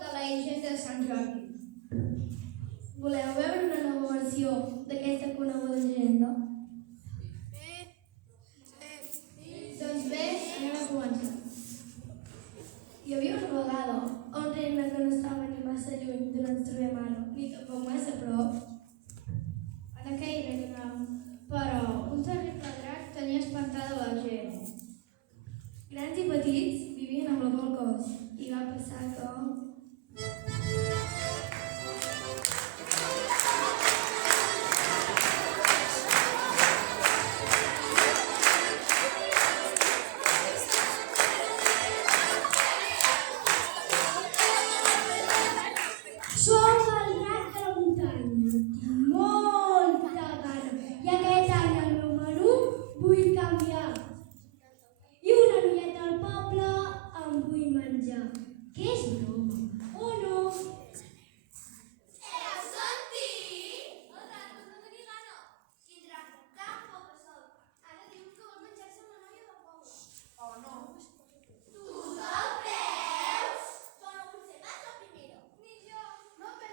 de la llegenda de Sant Jordi. Voleu veure una nova versió d'aquesta coneguda llegenda? Doncs bé, anem a començar. Hi havia una vegada un regne que no estava ni massa lluny d'on ens trobem ara, ni tampoc massa a prop. En aquell regne, però, un terrible drac tenia espantada la gent. Grans i petits vivien amb la por al cos i va passar que... Som el drac de la muntanya, tinc molta gana i aquest any el meu menú vull canviar. I una noieta al poble em vull menjar. Què és broma o no? Heu sentit? El drac no tenia gana. Quin drac tan poca sol. Ara diu que vol menjar-se amb la noia del poble. Oh, no. Tu te'l creus? Jo no vull ser massa primera. Ni jo. No, però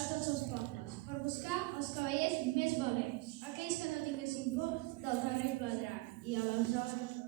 a tots els pobles per buscar els cavallers més valents, aquells que no tinguessin por del terrible drac. I aleshores...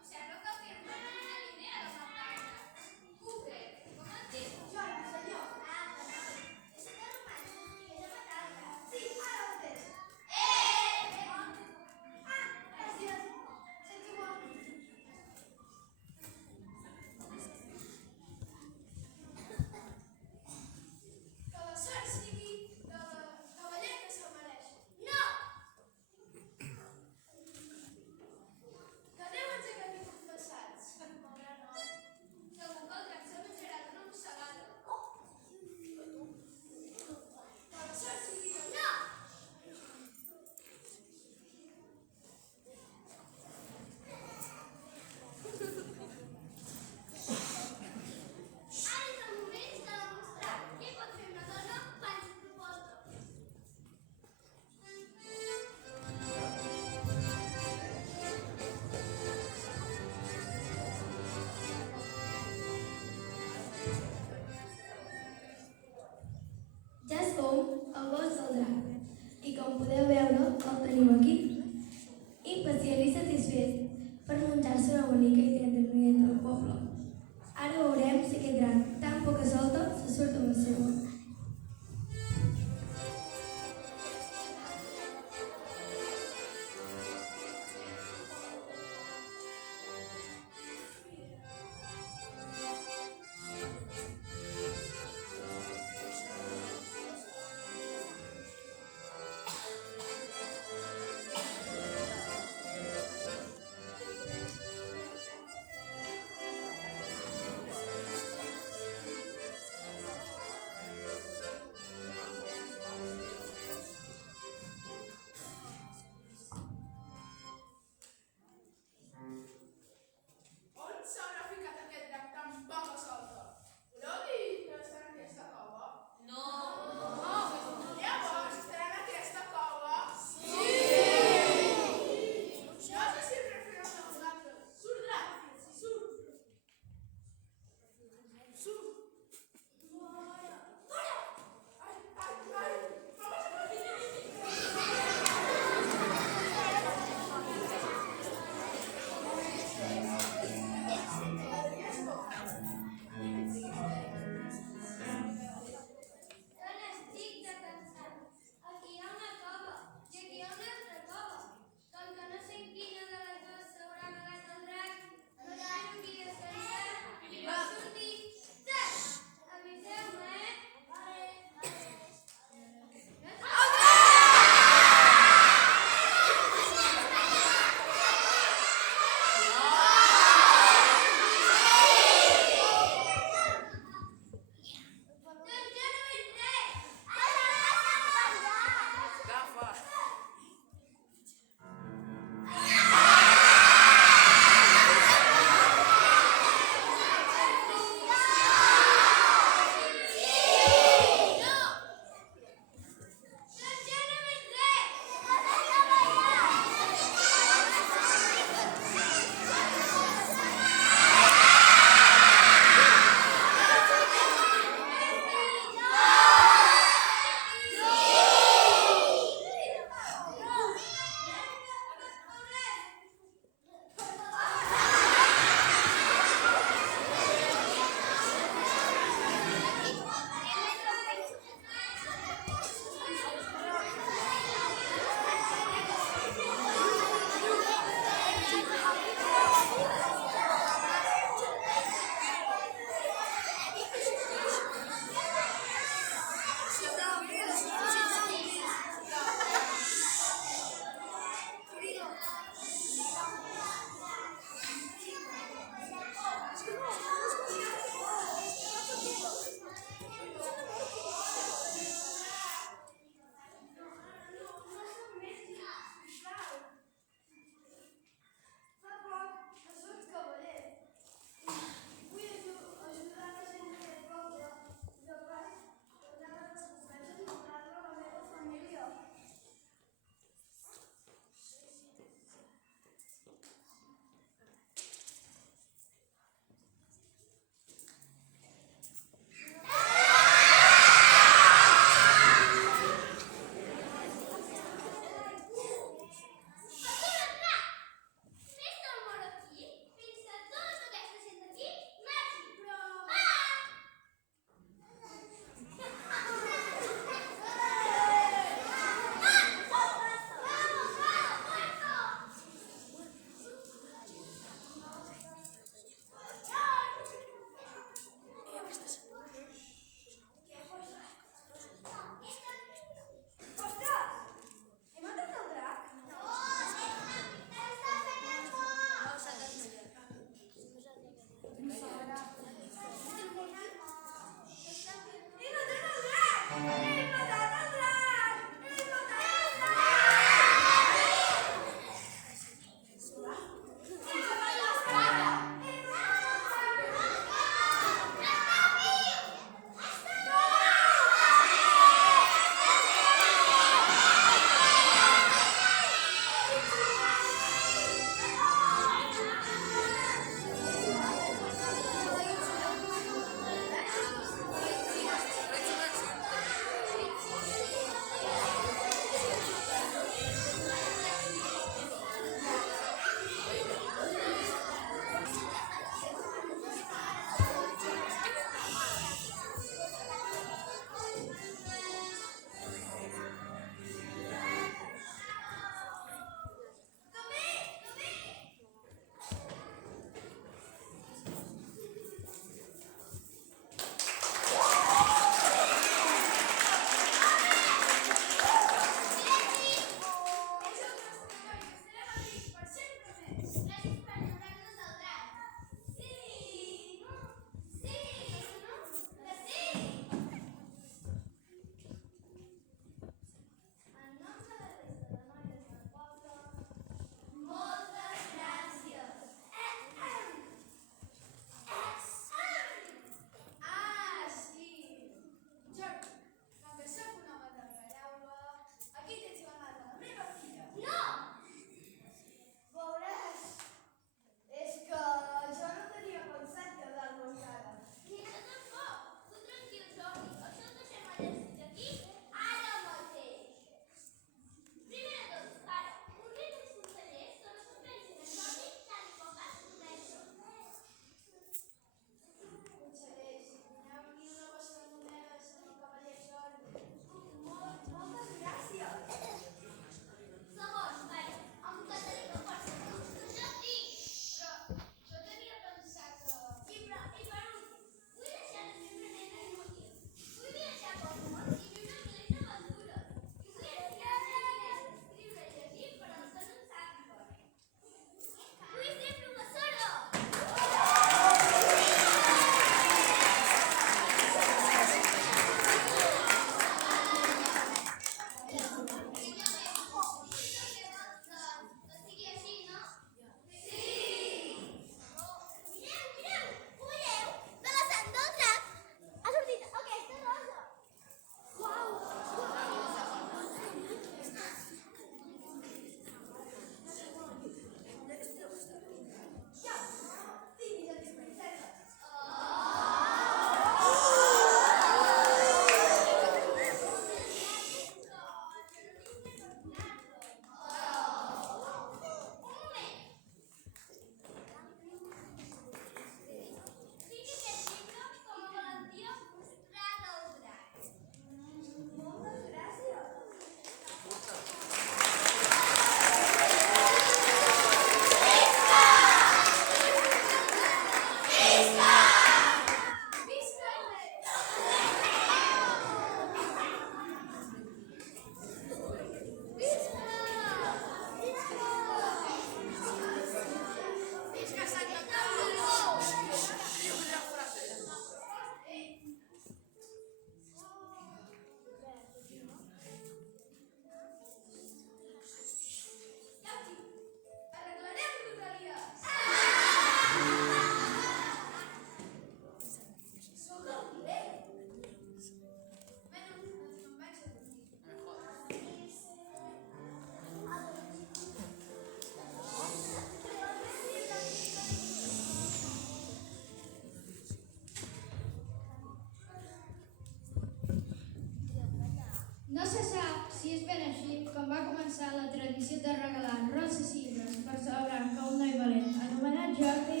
tradició de regalar roses i llibres per celebrar que un noi valent anomenat Jordi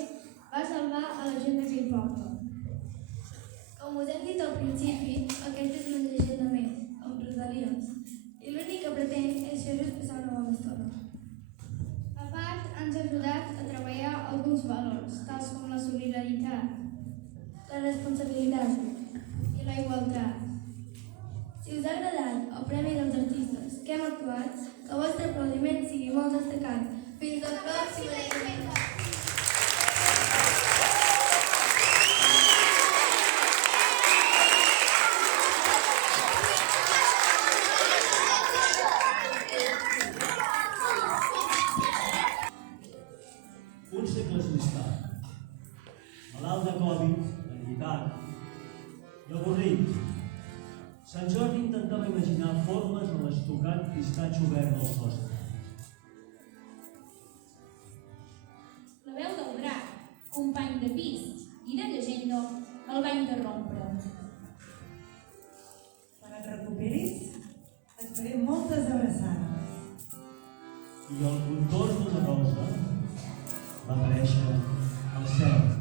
va salvar a la gent d'aquell poble. Com us hem dit al principi, aquesta és una llegenda més, amb rodalies, i l'únic que pretén és fer-vos passar una bona estona. A part, ens ha ajudat a treballar alguns valors, tals com la solidaritat La responsabilitat. i la igualtat. Si us ha agradat el Premi dels Artistes que hem actuat, que el vostre aplaudiment sigui molt destacat. Fins al pròxim event. Uns segles més tard, malalt de Covid, enllitat i avorrit, Sant Jordi intentava imaginar formes en l'estucat pistatxo verd del sostre. La veu del drac, company de pis i de llegenda, el va interrompre. Quan et recuperis, et faré moltes abraçades. I el contorn d'una rosa va aparèixer al cel.